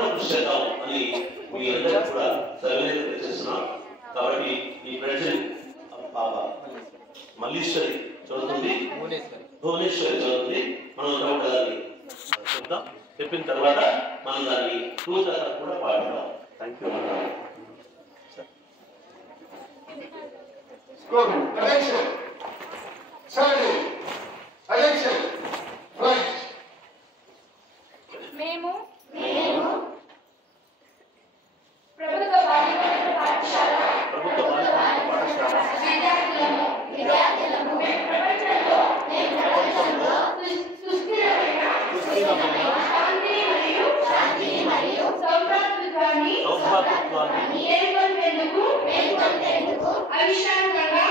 కృషి చేద్దాం అని మీ అందరూ కూడా సర్వే చేస్తున్నాం. కాబట్టి ఈ ప్రెసిడెంట్ పాప మల్లీశ్వరి చదువుతుంది, భువనేశ్వరి చదువుతుంది. మనం కూడా దాన్ని చెప్దాం. చెప్పిన తర్వాత మనం దాన్ని కూర్చో కూడా పాడుతాం. Thank you. School, attention. Saturday, attention. Right. మేము ప్రభుత్వ బాలికల పాఠశాల విద్యార్థులము ప్రపంచంలో సుస్థిరమైన శాంతి మరియు సౌభ్రాతృత్వాన్ని మేల్కొల్పేందుకు అవిశ్రాంతంగా